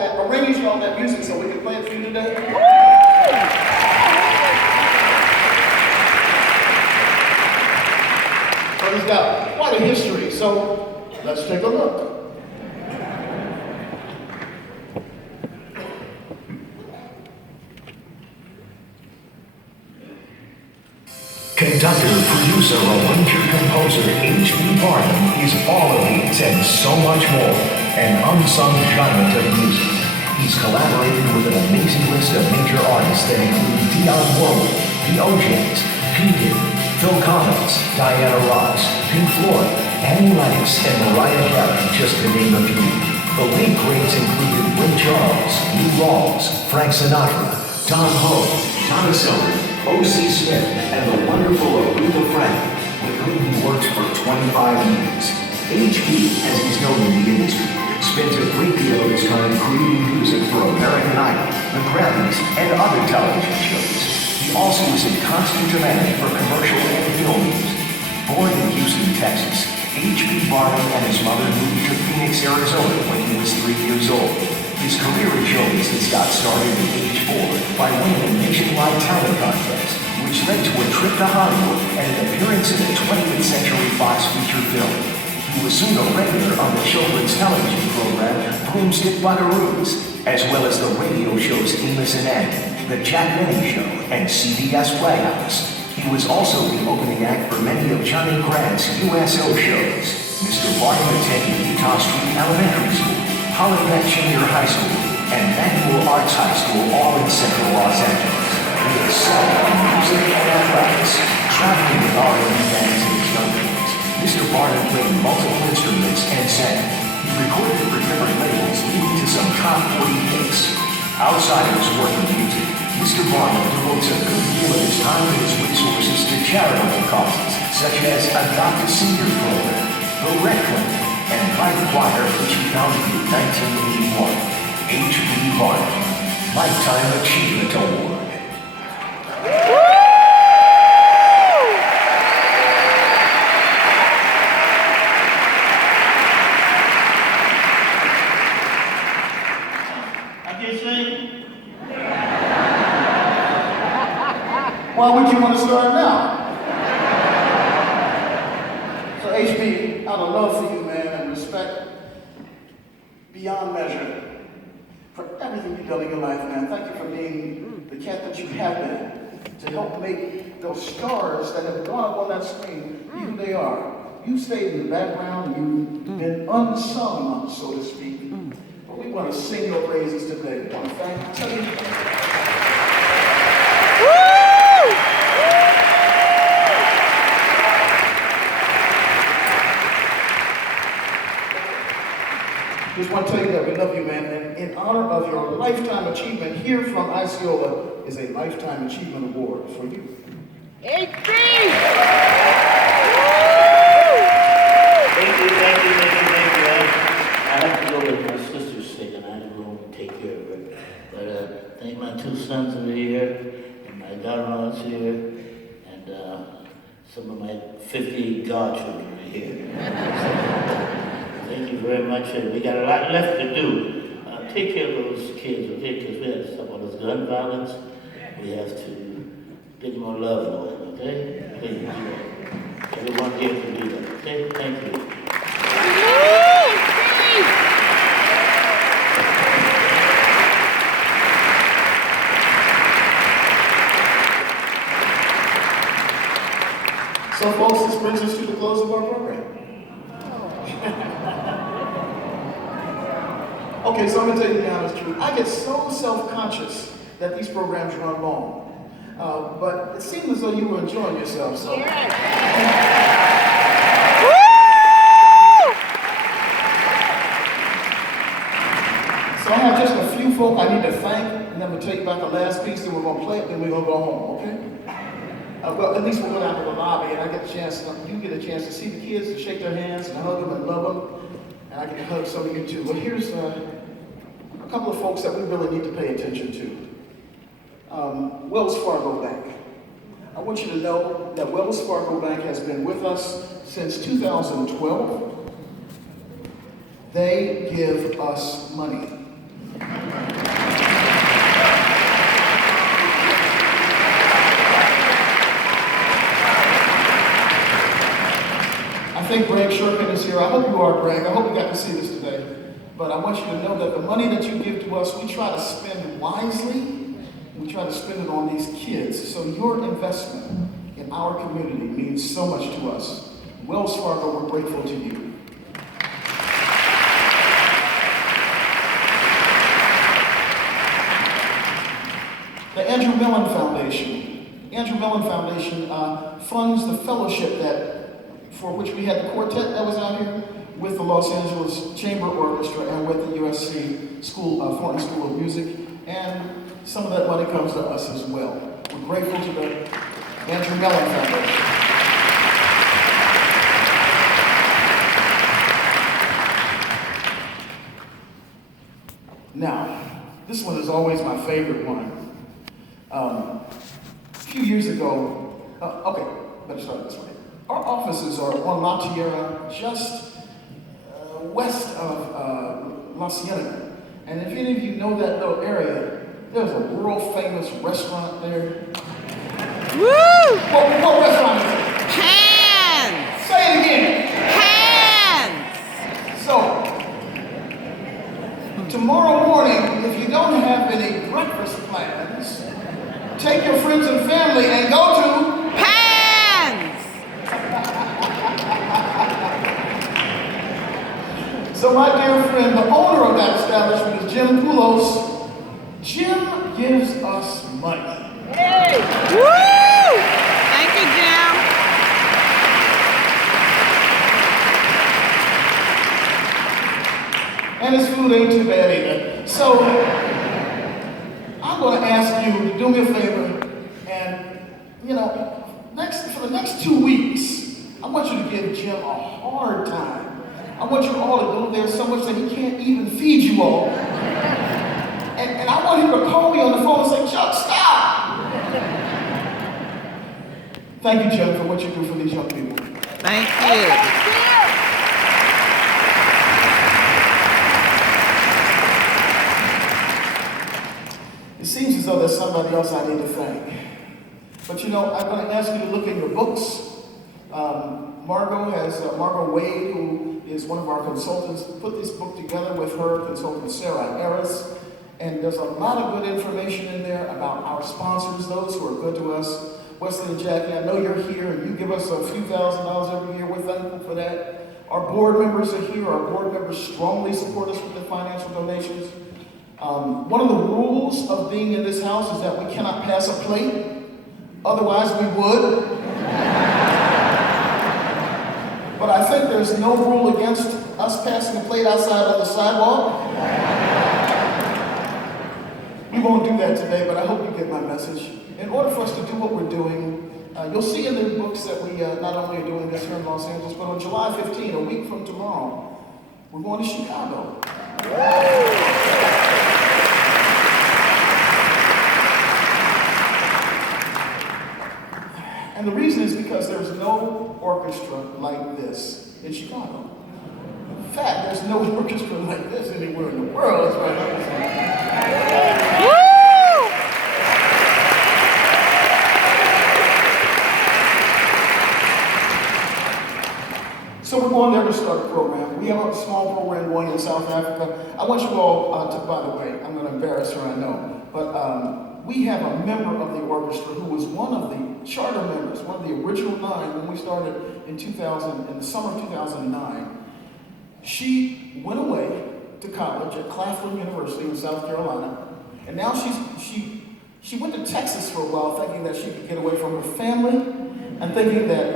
arranged all that music so we can play it for you today? So he's got quite a history, so let's take a look. Conductor, producer, arranger, composer, H.B. Barnum is all of these and so much more. An unsung giant of music. He's collaborated with an amazing list of major artists that include Dionne Warwick, The O'Jays, P. Diddy, Phil Collins, Diana Ross, Pink Floyd, Annie Lennox, and Mariah Carey, just to name a few. The late greats included Ray Charles, Lou Rawls, Frank Sinatra, Don Ho, Donna Summer, O.C. Smith, and the wonderful Aretha Franklin, with whom he worked for 25 years. H.B., as he's known in the industry, spends a great deal of his time creating music for American Idol, the Grammys, and other television shows. He also is in constant demand for commercial and film music. Born in Houston, Texas, H.B. Barnum and his mother moved to Phoenix, Arizona when he was 3 years old. His career in show business got started at age 4 by winning a nationwide talent contest, which led to a trip to Hollywood and an appearance in a 20th Century Fox feature film. He was soon a regular on the children's television program Broomstick Buckaroos, as well as the radio shows Amos and Andy, The Jack Benny Show, and CBS Playhouse. He was also the opening act for many of Johnny Grant's USO shows. Mr. Barnum attended Utah Street Elementary School, Hollywood Junior High School, and Manual Arts High School, all in central Los Angeles. He excelled in music and athletics, traveling with R&B bands in his young days. Mr. Barnum played multiple instruments and sang. He recorded for different labels, leading to some top 40 hits. Outside of his work in music, Mr. Barnum devotes a good deal of his time and his resources to charitable causes, such as Adopt a Senior Program, the Red Clinic, and private choir, which he founded in 1981. H.B. Barnum, Lifetime Achievement Award. I can sing. Why would you want to start now? So HB, out of love for you, man, and respect beyond measure for everything you've done in your life, man. Thank you for being the cat that you have been, to help make those stars that have gone up on that screen be who they are. You stayed in the background, and you've been unsung, so to speak. But we want to sing your praises today. We want to thank you. Tell you. Just want to tell you that we love you, man, and in honor of your lifetime achievement, here from Osceola is a Lifetime Achievement Award for you. HB! Thank you. I have to go with my sister's singing. I have to go home and take care of her. But thank my 2 sons over here, and my daughter-in-law's here, and some of my 58 godchildren are here. Thank you very much. We got a lot left to do. Take care of those kids, okay? Because we have to stop all this gun violence. We have to get more love on them, okay? Please, everyone here can do that, okay? Thank you. So folks, this brings us to the close of our program. Okay, so I'm going to tell you the honest truth. I get so self-conscious that these programs run long. But it seemed as though you were enjoying yourself, so. Yes. So I have just a few folk I need to thank, and then we'll tell you about the last piece, then we're going to play it, then we're going to go home, okay? Well, at least we'll go down to the lobby, and I get a chance, you get a chance to see the kids, to shake their hands, and hug them and love them, and I get to hug some of you too. Well, here's a couple of folks that we really need to pay attention to. Wells Fargo Bank. I want you to know that Wells Fargo Bank has been with us since 2012. They give us money. Greg Shurkin is here. I hope you are, Greg. I hope you got to see this today. But I want you to know that the money that you give to us, we try to spend wisely. We try to spend it on these kids. So your investment in our community means so much to us. Wells Fargo, we're grateful to you. The Andrew Mellon Foundation. Andrew Mellon Foundation funds the fellowship for which we had the quartet that was out here with the Los Angeles Chamber Orchestra and with the USC Thornton School of Music. And some of that money comes to us as well. We're grateful to the Andrew Mellon Foundation. Now, this one is always my favorite one. A few years ago, okay, better start this way. Our offices are on La Tierra, just west of La Cienega. And if any of you know that little area, there's a world famous restaurant there. Woo! What restaurant is it? Hands! Say it again. Hands! So, tomorrow morning, if you don't have any breakfast plans, take your friends and family and go to Hands! So my dear friend, the owner of that establishment is Jim Poulos. Jim gives us money. Hey! Woo! Thank you, Jim. And his food ain't too bad either. So I'm going to ask you to do me a favor and, for the next 2 weeks, I want you to give Jim a hard time. I want you all to go there so much that he can't even feed you all. And I want him to call me on the phone and say, Chuck, stop! Thank you, Jim, for what you do for these young people. Thank you. It seems as though there's somebody else I need to thank. But I'm going to ask you to look in your books. Margot Wade, who is one of our consultants, put this book together with her consultant, Sarah Harris. And there's a lot of good information in there about our sponsors, those who are good to us. Wesley and Jackie, I know you're here and you give us a few $1,000s every year. We're thankful for that. Our board members are here. Our board members strongly support us with the financial donations. One of the rules of being in this house is that we cannot pass a plate. Otherwise, we would. But I think there's no rule against us passing a plate outside on the sidewalk. We won't do that today, but I hope you get my message. In order for us to do what we're doing, you'll see in the books that we not only are doing this here in Los Angeles, but on July 15, a week from tomorrow, we're going to Chicago. And the reason is because there's no orchestra like this in Chicago. In fact, there's no orchestra like this anywhere in the world. That's right. Woo! So we're going there to start a program. We have a small program going in South Africa. I want you all to, by the way, I'm going to embarrass her, I know, but we have a member of the orchestra who was one of the charter members, one of the original 9 when we started in the summer of 2009. She went away to college at Claflin University in South Carolina, and now she went to Texas for a while thinking that she could get away from her family and thinking that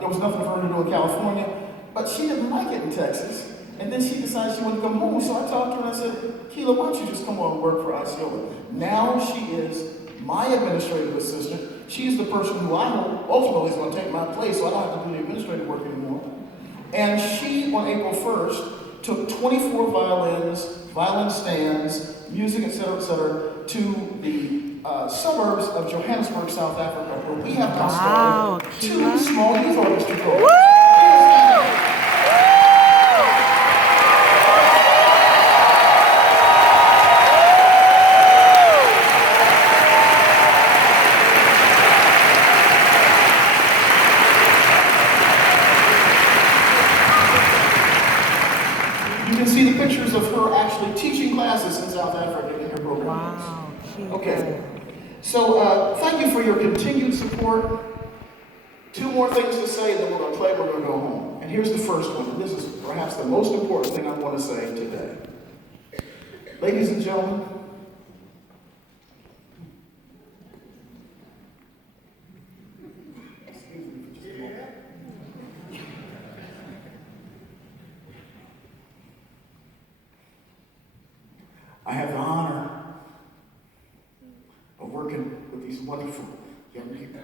there was nothing for her to do in California, but she didn't like it in Texas. And then she decided she wanted to come home, so I talked to her and I said, Keila, why don't you just come on and work for Osceola? Now she is my administrative assistant. She's the person who I hope ultimately is going to take my place, so I don't have to do the administrative work anymore. And she, on April 1st, took 24 violins, violin stands, music, etc., to the suburbs of Johannesburg, South Africa, where we have now started 2 small youth orchestra programs. South Africa in your program. Wow. Cute. Okay. So thank you for your continued support. Two more things to say, then we're going to play, we're going to go home. And here's the first one, and this is perhaps the most important thing I want to say today. Ladies and gentlemen, excuse me for just a moment. I have the honor of working with these wonderful young people.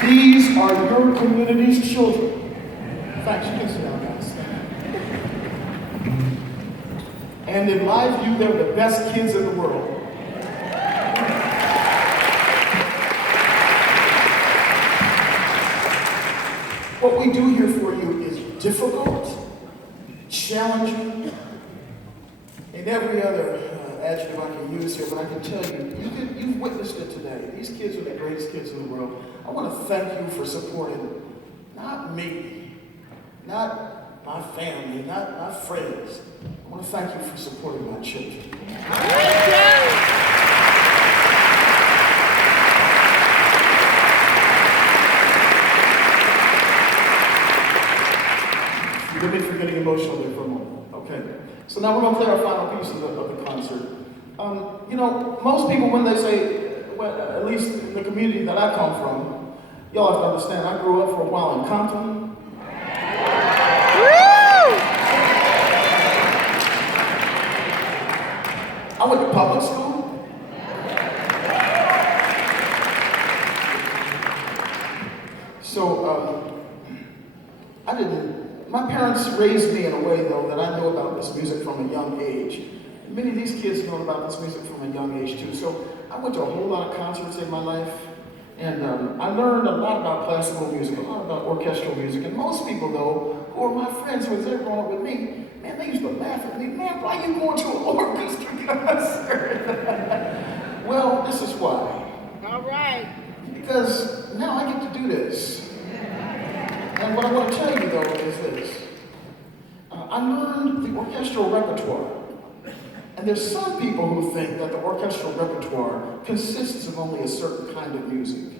These are your community's children. In fact, you can sit down, guys. And in my view, they're the best kids in the world. What we do here for you is difficult, challenging, and every other adjective I can use here, but I can tell you, you've witnessed it today. These kids are the greatest kids in the world. I want to thank you for supporting not me, not my family, not my friends. I want to thank you for supporting my children. Forgive me for getting emotional there for a moment. Okay. So now we're going to play our final pieces of the concert. You know, most people when they say, well, at least in the community that I come from, y'all have to understand, I grew up for a while in Compton. I went to public school. So, my parents raised me in a way, though, that I know about this music from a young age. Many of these kids know about this music from a young age, too. So I went to a whole lot of concerts in my life, and I learned a lot about classical music, a lot about orchestral music. And most people, though, who are my friends who was there growing up with me, man, they used to laugh at me. Man, why are you going to an orchestra concert? Well, this is why. All right. Because now I get to do this. And what I want to tell you, though, is this. I learned the orchestral repertoire. And there's some people who think that the orchestral repertoire consists of only a certain kind of music.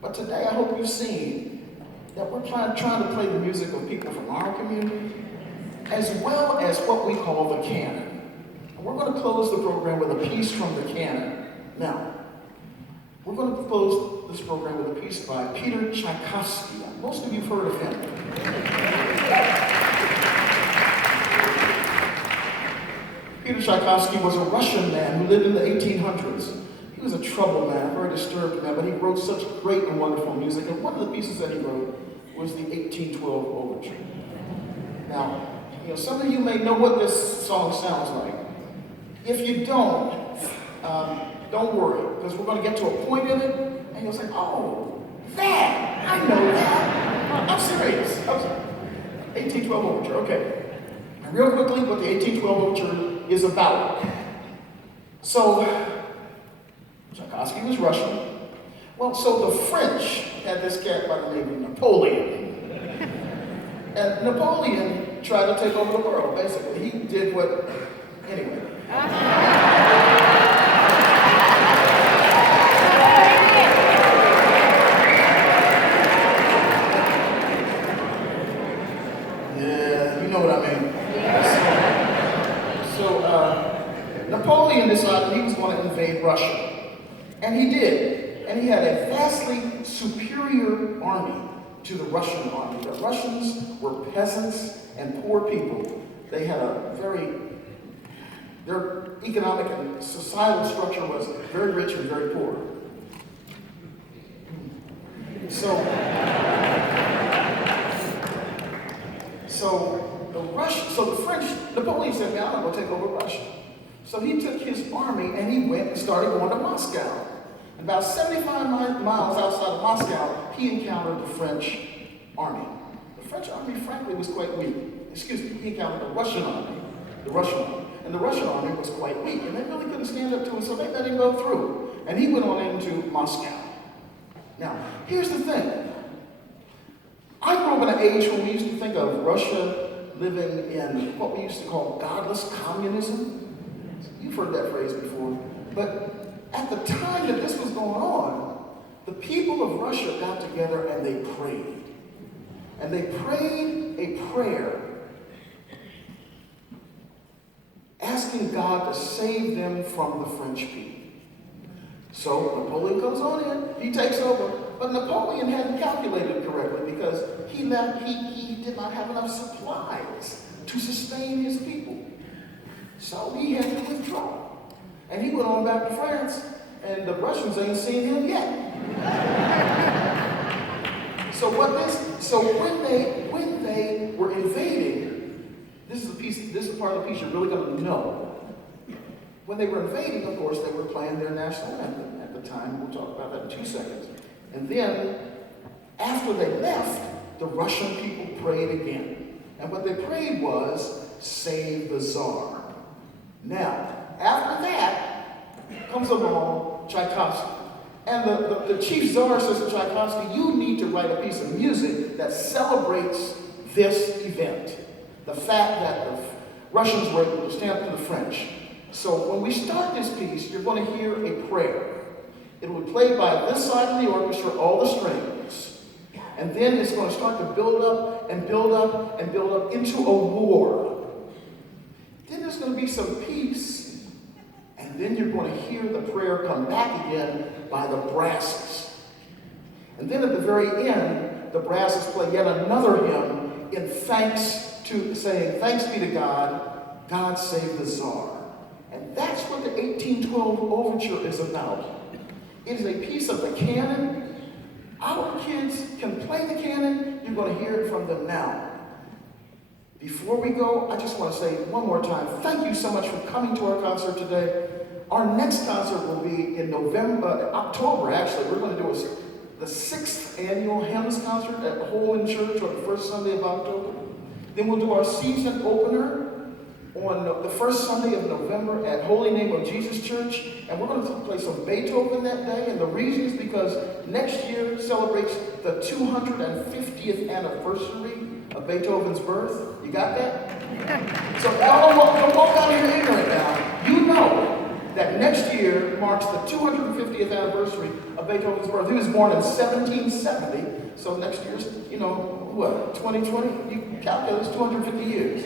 But today, I hope you've seen that we're trying to play the music of people from our community, as well as what we call the canon. And we're going to close the program with a piece from the canon. Now, we're going to close this program with a piece by Peter Tchaikovsky. Most of you have heard of him. Peter Tchaikovsky was a Russian man who lived in the 1800s. He was a troubled man, a very disturbed man, but he wrote such great and wonderful music. And one of the pieces that he wrote was the 1812 Overture. Now, some of you may know what this song sounds like. If you don't worry, because we're going to get to a point in it, and you'll say, oh, that, I know that. I'm serious. 1812 Overture, okay. And real quickly, what the 1812 Overture is about. So, Tchaikovsky was Russian. Well, so the French had this cat by the name of Napoleon. And Napoleon tried to take over the world, basically. He did what, anyway. Yeah, you know what I mean. So Napoleon decided he was going to invade Russia. And he did. And he had a vastly superior army to the Russian army. The Russians were peasants and poor people. They had a very Their economic and societal structure was very rich and very poor. So the French, Napoleon said, man, I'm going to take over Russia. So he took his army and he went and started going to Moscow. About 75 miles outside of Moscow, he encountered the French army. The French army, frankly, was quite weak. He encountered the Russian army. And the Russian army was quite weak, and they really couldn't stand up to it, so they let him go through. And he went on into Moscow. Now, here's the thing. I grew up in an age when we used to think of Russia living in what we used to call godless communism. You've heard that phrase before. But at the time that this was going on, the people of Russia got together and they prayed. And they prayed a prayer asking God to save them from the French people. So Napoleon comes on in, he takes over, but Napoleon hadn't calculated correctly because he did not have enough supplies to sustain his people. So he had to withdraw. And he went on back to France, and the Russians ain't seen him yet. So when they were invading, this is part of the piece you're really going to know. When they were invading, of course, they were playing their national anthem at the time. We'll talk about that in 2 seconds. And then, after they left, the Russian people prayed again. And what they prayed was, save the Tsar. Now, after that, comes along Tchaikovsky. And the chief Tsar says to Tchaikovsky, you need to write a piece of music that celebrates this event. The fact that the Russians were able to stand up to the French. So when we start this piece, you're going to hear a prayer. It will be played by this side of the orchestra, all the strings. And then it's going to start to build up and build up and build up into a war. Then there's going to be some peace. And then you're going to hear the prayer come back again by the brasses. And then at the very end, the brasses play yet another hymn in saying, thanks be to God, God save the Tsar. And that's what the 1812 Overture is about. It is a piece of the canon. Our kids can play the canon. You're going to hear it from them now. Before we go, I just want to say one more time, thank you so much for coming to our concert today. Our next concert will be in October, actually. We're going to do the 6th annual hymns concert at Holman Church on the first Sunday of October. Then we'll do our season opener on the first Sunday of November at Holy Name of Jesus Church. And we're going to play some Beethoven that day. And the reason is because next year celebrates the 250th anniversary of Beethoven's birth. You got that? So y'all don't walk out here ignorant now. You know that next year marks the 250th anniversary of Beethoven's birth. He was born in 1770. So next year's, 2020? You calculate it's 250 years.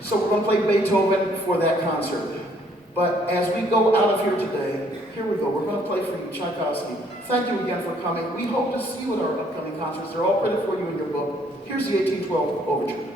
So we're going to play Beethoven for that concert. But as we go out of here today, here we go. We're going to play for you Tchaikovsky. Thank you again for coming. We hope to see you at our upcoming concerts. They're all printed for you in your book. Here's the 1812 Overture.